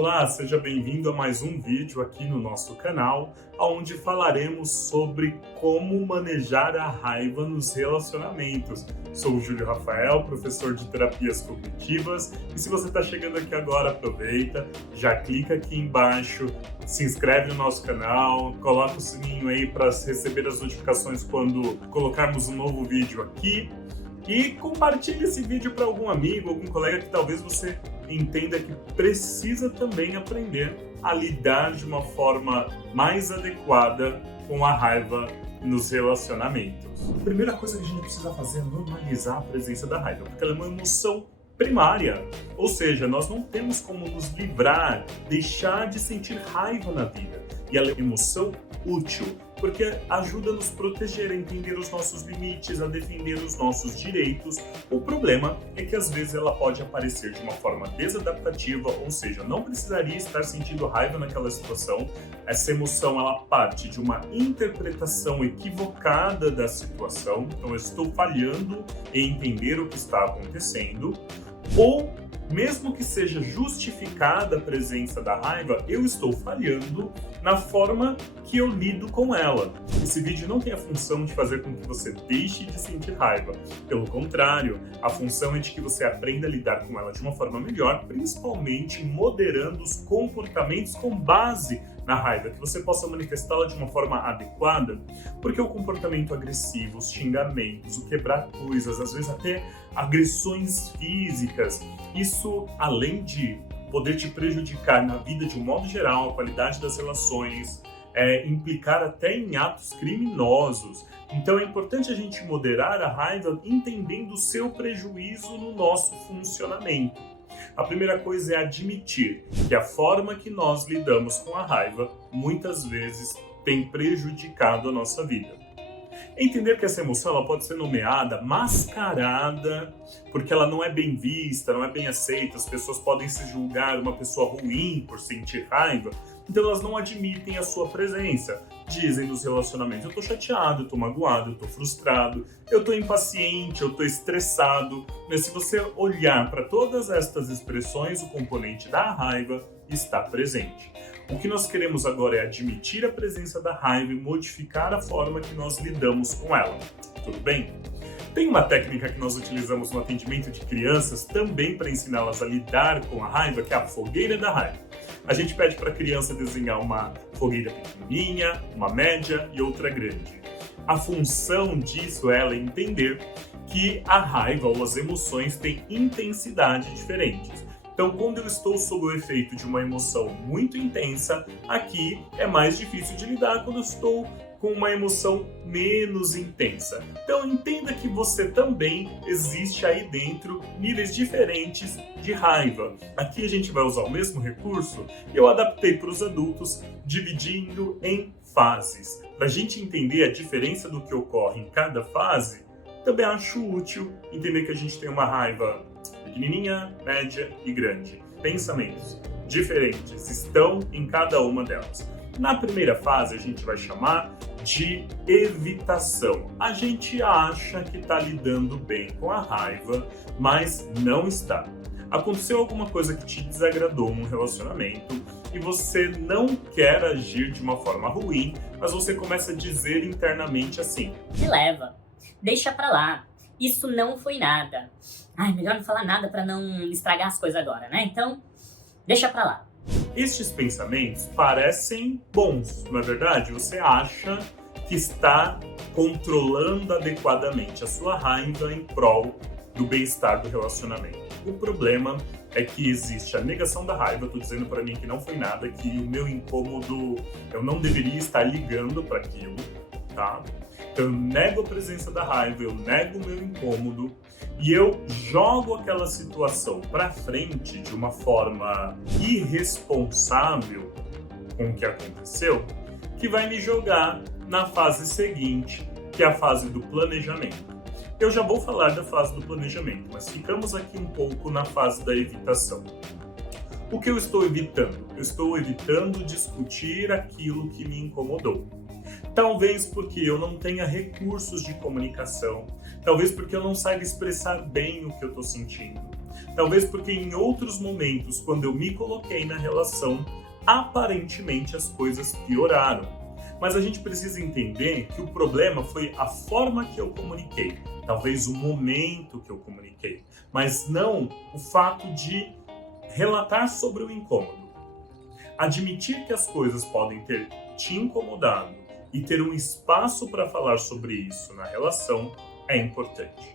Olá, seja bem-vindo a mais um vídeo aqui no nosso canal, onde falaremos sobre como manejar a raiva nos relacionamentos. Sou o Júlio Rafael, professor de terapias cognitivas, e se você está chegando aqui agora, aproveita, já clica aqui embaixo, se inscreve no nosso canal, coloca o sininho aí para receber as notificações quando colocarmos um novo vídeo aqui. E compartilhe esse vídeo para algum amigo, algum colega que talvez você entenda que precisa também aprender a lidar de uma forma mais adequada com a raiva nos relacionamentos. A primeira coisa que a gente precisa fazer é normalizar a presença da raiva, porque ela é uma emoção primária, ou seja, nós não temos como nos livrar, deixar de sentir raiva na vida. E ela é uma emoção útil, porque ajuda a nos proteger, a entender os nossos limites, a defender os nossos direitos. O problema é que às vezes ela pode aparecer de uma forma desadaptativa, ou seja, não precisaria estar sentindo raiva naquela situação. Essa emoção ela parte de uma interpretação equivocada da situação, então eu estou falhando em entender o que está acontecendo, ou mesmo que seja justificada a presença da raiva, eu estou falhando na forma que eu lido com ela. Esse vídeo não tem a função de fazer com que você deixe de sentir raiva. Pelo contrário, a função é de que você aprenda a lidar com ela de uma forma melhor, principalmente moderando os comportamentos com base na raiva, que você possa manifestá-la de uma forma adequada, porque o comportamento agressivo, os xingamentos, o quebrar coisas, às vezes até agressões físicas, isso, além de poder te prejudicar na vida de um modo geral, a qualidade das relações, implicar até em atos criminosos. Então é importante a gente moderar a raiva entendendo o seu prejuízo no nosso funcionamento. A primeira coisa é admitir que a forma que nós lidamos com a raiva muitas vezes tem prejudicado a nossa vida. Entender que essa emoção ela pode ser nomeada, mascarada, porque ela não é bem vista, não é bem aceita, as pessoas podem se julgar uma pessoa ruim por sentir raiva, então elas não admitem a sua presença. Dizem nos relacionamentos, eu tô chateado, eu tô magoado, eu tô frustrado, eu tô impaciente, eu tô estressado. Mas se você olhar para todas estas expressões, o componente da raiva está presente. O que nós queremos agora é admitir a presença da raiva e modificar a forma que nós lidamos com ela. Tudo bem? Tem uma técnica que nós utilizamos no atendimento de crianças também para ensiná-las a lidar com a raiva, que é a fogueira da raiva. A gente pede para a criança desenhar uma fogueira pequenininha, uma média e outra grande. A função disso é ela entender que a raiva ou as emoções têm intensidade diferentes. Então, quando eu estou sob o efeito de uma emoção muito intensa, aqui é mais difícil de lidar quando eu estou com uma emoção menos intensa. Então, entenda que você também existe aí dentro níveis diferentes de raiva. Aqui a gente vai usar o mesmo recurso e eu adaptei para os adultos, dividindo em fases. Para a gente entender a diferença do que ocorre em cada fase, também acho útil entender que a gente tem uma raiva pequenininha, média e grande. Pensamentos diferentes estão em cada uma delas. Na primeira fase, a gente vai chamar de evitação. A gente acha que está lidando bem com a raiva, mas não está. Aconteceu alguma coisa que te desagradou num relacionamento e você não quer agir de uma forma ruim, mas você começa a dizer internamente assim: me leva, deixa pra lá, isso não foi nada. Ai, melhor não falar nada pra não estragar as coisas agora, né? Então, deixa pra lá. Estes pensamentos parecem bons, não é verdade? Você acha que está controlando adequadamente a sua raiva em prol do bem-estar do relacionamento. O problema é que existe a negação da raiva. Eu tô dizendo para mim que não foi nada, que o meu incômodo, eu não deveria estar ligando para aquilo, tá? Então eu nego a presença da raiva, eu nego o meu incômodo e eu jogo aquela situação para frente de uma forma irresponsável com o que aconteceu, que vai me jogar na fase seguinte, que é a fase do planejamento. Eu já vou falar da fase do planejamento, mas ficamos aqui um pouco na fase da evitação. O que eu estou evitando? Eu estou evitando discutir aquilo que me incomodou. Talvez porque eu não tenha recursos de comunicação, talvez porque eu não saiba expressar bem o que eu estou sentindo. Talvez porque em outros momentos, quando eu me coloquei na relação, aparentemente as coisas pioraram. Mas a gente precisa entender que o problema foi a forma que eu comuniquei, talvez o momento que eu comuniquei, mas não o fato de relatar sobre o incômodo. Admitir que as coisas podem ter te incomodado e ter um espaço para falar sobre isso na relação é importante.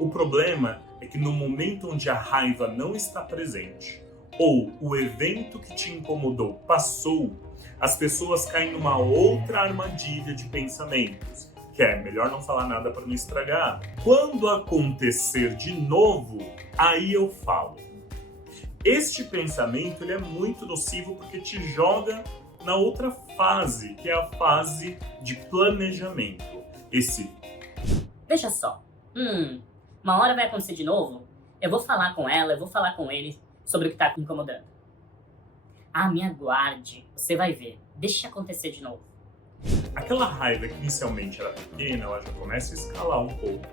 O problema é que no momento onde a raiva não está presente, ou o evento que te incomodou passou, as pessoas caem numa outra armadilha de pensamentos, que é melhor não falar nada para não estragar. Quando acontecer de novo, aí eu falo. Este pensamento ele é muito nocivo porque te joga na outra fase, que é a fase de planejamento. Veja só, uma hora vai acontecer de novo, eu vou falar com ela, eu vou falar com ele sobre o que está te incomodando. Ah, me aguarde, você vai ver, deixa acontecer de novo. Aquela raiva que inicialmente era pequena, ela já começa a escalar um pouco.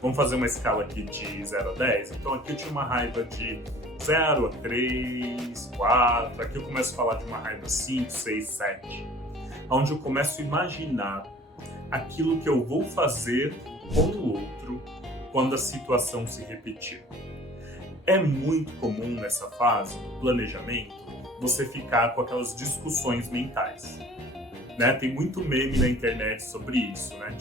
Vamos fazer uma escala aqui de 0 a 10? Então aqui eu tinha uma raiva de 0 a 3, 4, aqui eu começo a falar de uma raiva 5, 6, 7. Onde eu começo a imaginar aquilo que eu vou fazer com o outro quando a situação se repetir. É muito comum nessa fase do planejamento você ficar com aquelas discussões mentais. Né? Tem muito meme na internet sobre isso, né?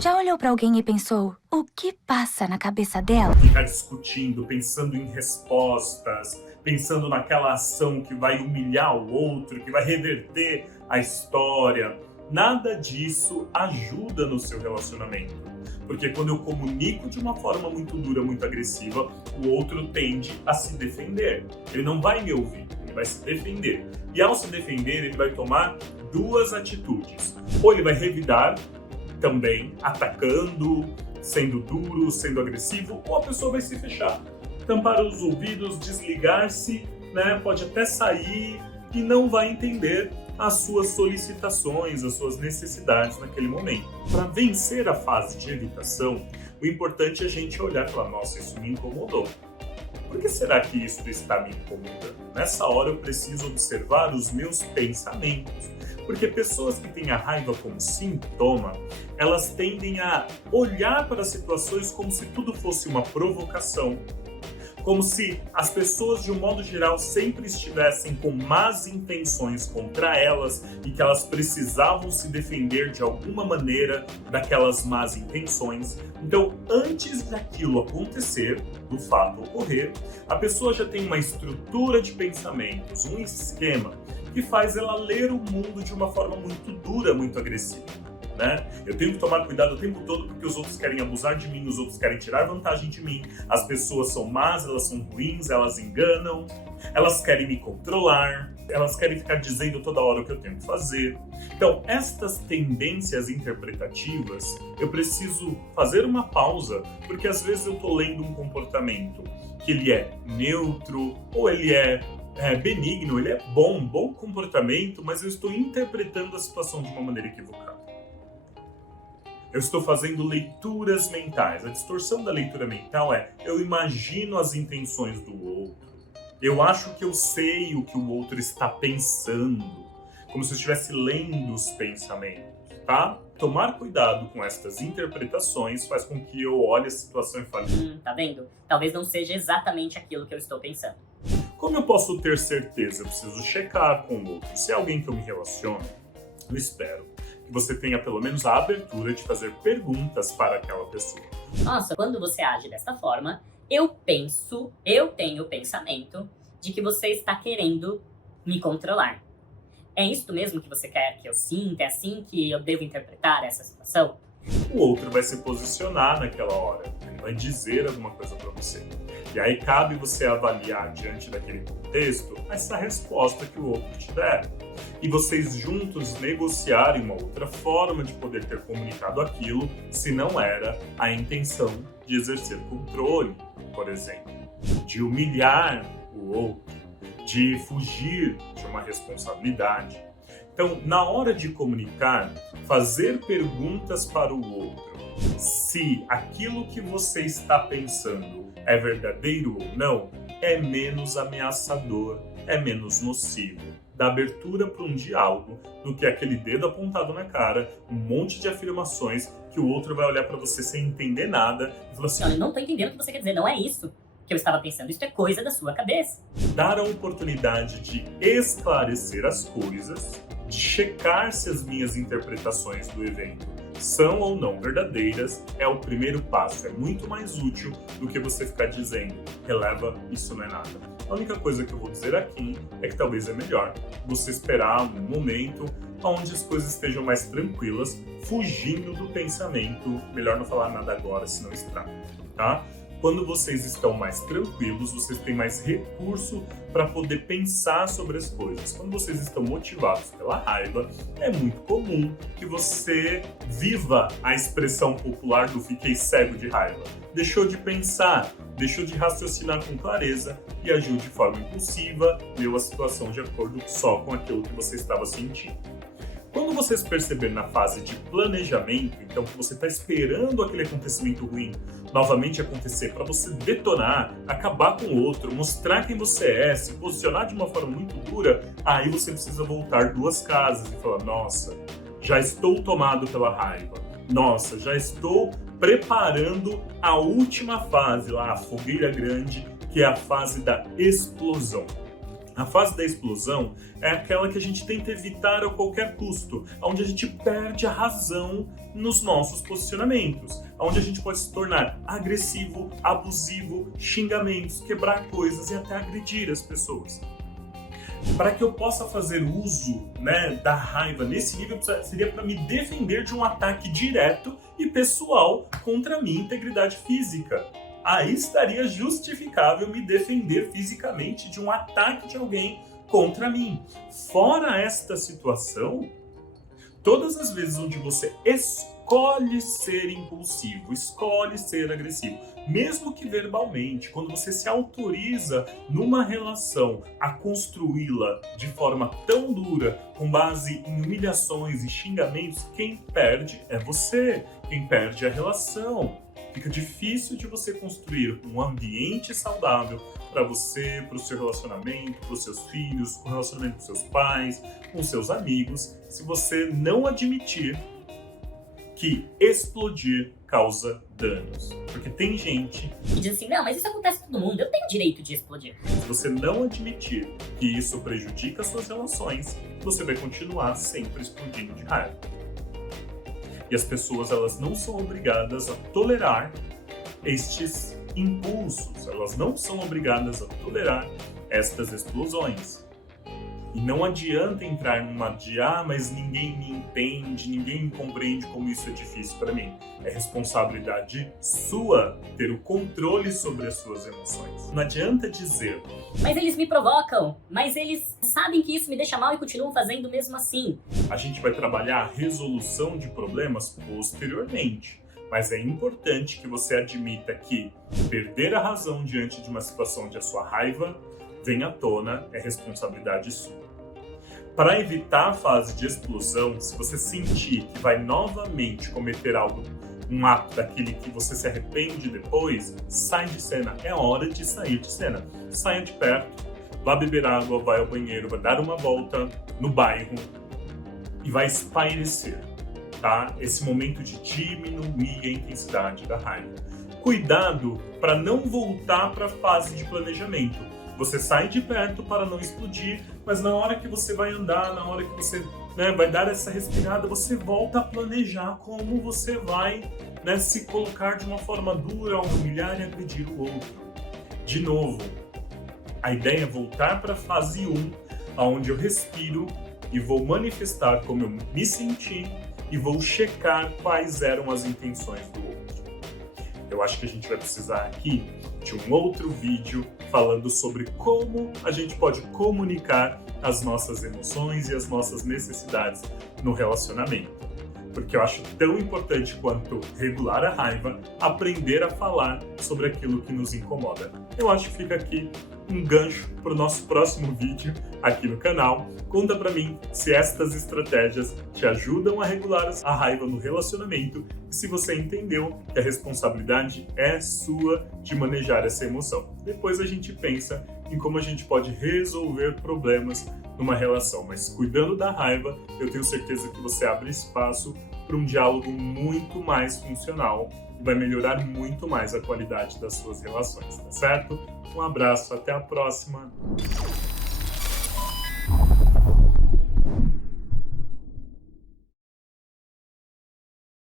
Já olhou pra alguém e pensou, o que passa na cabeça dela? Ficar discutindo, pensando em respostas, pensando naquela ação que vai humilhar o outro, que vai reverter a história. Nada disso ajuda no seu relacionamento. Porque quando eu comunico de uma forma muito dura, muito agressiva, o outro tende a se defender. Ele não vai me ouvir, ele vai se defender. E ao se defender, ele vai tomar duas atitudes. Ou ele vai revidar, também atacando, sendo duro, sendo agressivo, ou a pessoa vai se fechar, tampar os ouvidos, desligar-se, né? Pode até sair e não vai entender as suas solicitações, as suas necessidades naquele momento. Para vencer a fase de evitação, o importante é a gente olhar e falar, nossa, isso me incomodou. Por que será que isso está me incomodando? Nessa hora eu preciso observar os meus pensamentos. Porque pessoas que têm a raiva como sintoma, elas tendem a olhar para as situações como se tudo fosse uma provocação. Como se as pessoas, de um modo geral, sempre estivessem com más intenções contra elas e que elas precisavam se defender de alguma maneira daquelas más intenções. Então, antes daquilo acontecer, do fato ocorrer, a pessoa já tem uma estrutura de pensamentos, um esquema que faz ela ler o mundo de uma forma muito dura, muito agressiva. Né? Eu tenho que tomar cuidado o tempo todo porque os outros querem abusar de mim, os outros querem tirar vantagem de mim, as pessoas são más, elas são ruins, elas enganam, elas querem me controlar, elas querem ficar dizendo toda hora o que eu tenho que fazer. Então, estas tendências interpretativas, eu preciso fazer uma pausa, porque às vezes eu estou lendo um comportamento que ele é neutro, ou ele é benigno, ele é bom comportamento, mas eu estou interpretando a situação de uma maneira equivocada. Eu estou fazendo leituras mentais. A distorção da leitura mental é, eu imagino as intenções do outro. Eu acho que eu sei o que o outro está pensando, como se eu estivesse lendo os pensamentos, tá? Tomar cuidado com estas interpretações faz com que eu olhe a situação e fale... Tá vendo? Talvez não seja exatamente aquilo que eu estou pensando. Como eu posso ter certeza? Eu preciso checar com o outro. Se é alguém que eu me relaciono, eu espero que você tenha pelo menos a abertura de fazer perguntas para aquela pessoa. Nossa, quando você age dessa forma, eu tenho o pensamento de que você está querendo me controlar. É isso mesmo que você quer que eu sinta? É assim que eu devo interpretar essa situação? O outro vai se posicionar naquela hora, ele vai dizer alguma coisa para você. E aí cabe você avaliar, diante daquele contexto, essa resposta que o outro te der. E vocês juntos negociarem uma outra forma de poder ter comunicado aquilo, se não era a intenção de exercer controle, por exemplo, de humilhar o outro, de fugir de uma responsabilidade. Então, na hora de comunicar, fazer perguntas para o outro se aquilo que você está pensando é verdadeiro ou não, é menos ameaçador, é menos nocivo. Dá abertura para um diálogo do que aquele dedo apontado na cara, um monte de afirmações que o outro vai olhar para você sem entender nada e falar assim: Não, eu não tô entendendo o que você quer dizer, não é isso que eu estava pensando, isso é coisa da sua cabeça. dar a oportunidade de esclarecer as coisas, de checar se as minhas interpretações do evento são ou não verdadeiras, é o primeiro passo. É muito mais útil do que você ficar dizendo, releva, isso não é nada. A única coisa que eu vou dizer aqui é que talvez é melhor você esperar um momento onde as coisas estejam mais tranquilas, fugindo do pensamento. Melhor não falar nada agora, senão estraga, tá? Quando vocês estão mais tranquilos, vocês têm mais recurso para poder pensar sobre as coisas. Quando vocês estão motivados pela raiva, é muito comum que você viva a expressão popular do fiquei cego de raiva. Deixou de pensar, deixou de raciocinar com clareza e agiu de forma impulsiva, leu a situação de acordo só com aquilo que você estava sentindo. Quando você se perceber na fase de planejamento, então que você está esperando aquele acontecimento ruim novamente acontecer para você detonar, acabar com o outro, mostrar quem você é, se posicionar de uma forma muito dura, aí você precisa voltar 2 casas e falar: nossa, já estou tomado pela raiva, nossa, já estou preparando a última fase lá, a fogueira grande, que é a fase da explosão. A fase da explosão é aquela que a gente tenta evitar a qualquer custo, onde a gente perde a razão nos nossos posicionamentos, onde a gente pode se tornar agressivo, abusivo, xingamentos, quebrar coisas e até agredir as pessoas. Para que eu possa fazer uso, da raiva nesse nível, seria para me defender de um ataque direto e pessoal contra a minha integridade física. Aí estaria justificável me defender fisicamente de um ataque de alguém contra mim. Fora esta situação, todas as vezes onde você escolhe ser impulsivo, escolhe ser agressivo, mesmo que verbalmente, quando você se autoriza numa relação a construí-la de forma tão dura, com base em humilhações e xingamentos, quem perde é você, quem perde é a relação. Fica difícil de você construir um ambiente saudável para você, para o seu relacionamento, para os seus filhos, o relacionamento com seus pais, com seus amigos, se você não admitir que explodir causa danos. Porque tem gente que diz assim: não, mas isso acontece com todo mundo, eu tenho direito de explodir. Se você não admitir que isso prejudica suas relações, você vai continuar sempre explodindo de raiva. E as pessoas, elas não são obrigadas a tolerar estes impulsos, elas não são obrigadas a tolerar estas explosões. E não adianta entrar numa de, mas ninguém me entende, ninguém me compreende como isso é difícil para mim. É responsabilidade sua ter o controle sobre as suas emoções. Não adianta dizer: mas eles me provocam, mas eles sabem que isso me deixa mal e continuam fazendo mesmo assim. A gente vai trabalhar a resolução de problemas posteriormente. Mas é importante que você admita que perder a razão diante de uma situação onde a sua raiva vem à tona é responsabilidade sua. Para evitar a fase de explosão, se você sentir que vai novamente cometer algo, um ato daquele que você se arrepende depois, sai de cena. É hora de sair de cena. Saia de perto, vá beber água, vai ao banheiro, vai dar uma volta no bairro e vai espairecer, tá? Esse momento de diminuir a intensidade da raiva. Cuidado para não voltar para a fase de planejamento. Você sai de perto para não explodir, mas na hora que você vai andar, na hora que você vai dar essa respirada, você volta a planejar como você vai se colocar de uma forma dura, humilhar e agredir o outro. De novo, a ideia é voltar para a fase 1, onde eu respiro e vou manifestar como eu me senti e vou checar quais eram as intenções do outro. Eu acho que a gente vai precisar aqui de um outro vídeo falando sobre como a gente pode comunicar as nossas emoções e as nossas necessidades no relacionamento. porque eu acho tão importante quanto regular a raiva, aprender a falar sobre aquilo que nos incomoda. Eu acho que fica aqui um gancho para o nosso próximo vídeo aqui no canal. Conta para mim se estas estratégias te ajudam a regular a raiva no relacionamento e se você entendeu que a responsabilidade é sua de manejar essa emoção. Depois a gente pensa em como a gente pode resolver problemas numa relação, mas cuidando da raiva, eu tenho certeza que você abre espaço para um diálogo muito mais funcional e vai melhorar muito mais a qualidade das suas relações, tá certo? Um abraço, até a próxima!